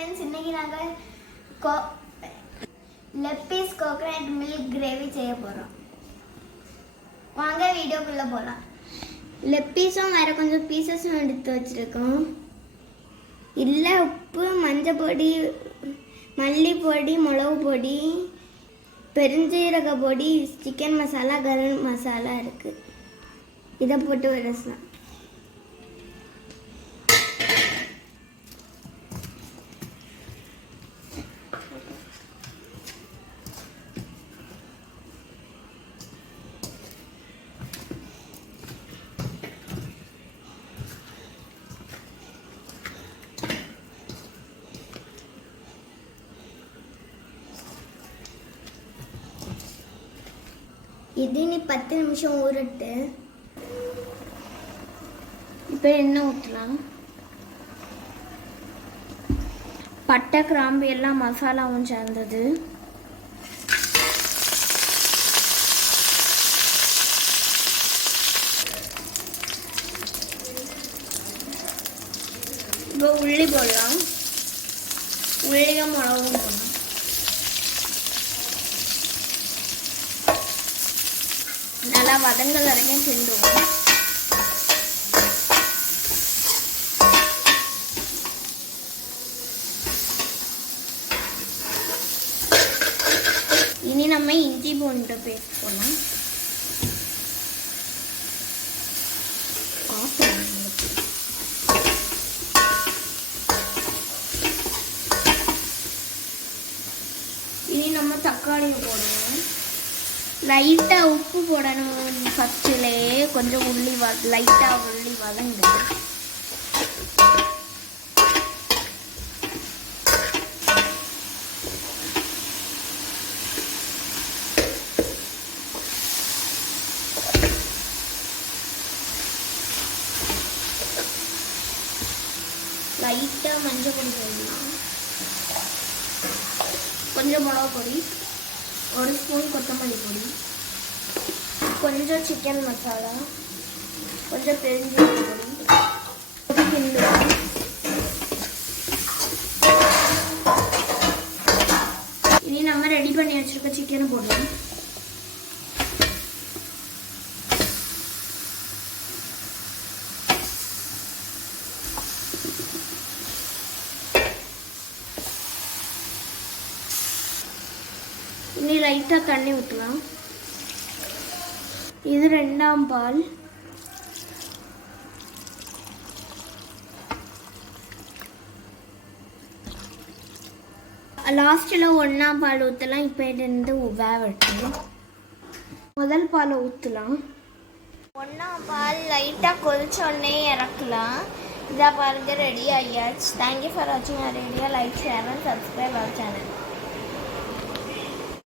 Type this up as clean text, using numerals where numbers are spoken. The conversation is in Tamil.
ஃப்ரெண்ட்ஸ், இன்னைக்கு நாங்கள் leg piece coconut milk gravy செய்ய போகிறோம். வாங்க வீடியோக்குள்ளே போகலாம். லெக் பீஸும் வேறு கொஞ்சம் பீசஸும் எடுத்து வச்சுருக்கோம். இல்லை உப்பு, மஞ்சள் பொடி, மல்லிப்பொடி, மிளகு பொடி, பெருஞ்சீரக பொடி, சிக்கன் மசாலா, கரம் மசாலா இருக்குது. இதை போட்டு வரலாம். இது நீ 10 நிமிஷம் ஊறட்டு. இப்போ எண்ணெய் ஊற்றலாம். பட்டை, கிராம்பு எல்லாம் மசாலாவும் சேர்ந்தது. இப்போ உள்ளி போடலாம். உள்ளியும் மிளகும் போடலாம். நல்லா வதங்கல் வரைக்கும் கிண்டுவோம். இனி நம்ம இஞ்சி பூண்டு பேஸ்ட் போடலாம். இனி நம்ம தக்காளி போடணும். லைட்டாக உப்பு போடணும். ஃபஸ்ட்டுலேயே கொஞ்சம் லைட்டாக உள்ளி வதங்கு. லைட்டாக மஞ்சள் பொடி போடலாம். கொஞ்சம் மிளகு பொடி, 1 ஸ்பூன் கொத்தமல்லி பொடி, கொஞ்சம் சிக்கன் மசாலா, கொஞ்சம் பெருஞ்சீரக பொடி, கிண்டுவோம். இனி நம்ம ரெடி பண்ணி வச்சிருக்க சிக்கனை போடுவோம். இனி லைட்டாக தண்ணி ஊற்றலாம். இது 2ஆம் பால். லாஸ்ட்டில் 1ஆம் பால் ஊற்றலாம். இப்போ இருந்து வேவட்டும். முதல் பாலை ஊற்றலாம். 1ஆம் பால் லைட்டாக கொதிச்சோடனே இறக்கலாம். இதாக பாருங்க, ரெடி ஆகியாச்சு. தேங்க்யூ ஃபார் வாட்சிங் our video. Like, share and subscribe our channel.